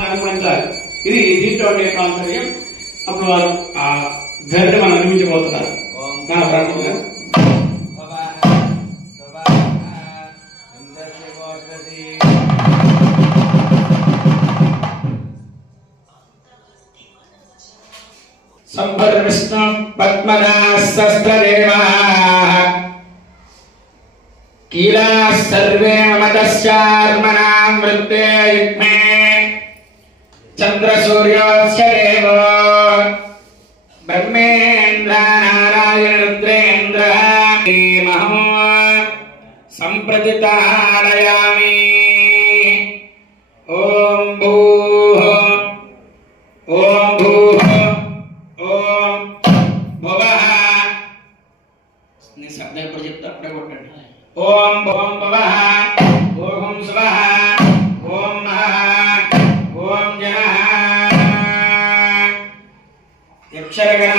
అనుకుంటారు. ఇది దీంట్లో ఉండే ఆంతర్యం. అప్పుడు వారు ఆ ధరని మనం నిర్మించబోతున్నారు. సంపర్విష్ణు పద్మనాస్తదేవా కీలా సర్వే మమతశ్చార్మణాం వృత్తే యుగ్మే చంద్ర సూర్యోస్య దేవో బ్రహ్మేంద్ర నారాయణ రుద్రేంద్ర మహో సంప్రతి తారయామి. ఓం భూః ఓం భూః ఓం భువః. నేను శబ్దం ఎప్పుడు చెప్తా అప్పుడే కొట్టండి. ఓం భువం భువః ఓం శుభః ఓం మహః ఓం జనః. యక్షరగణ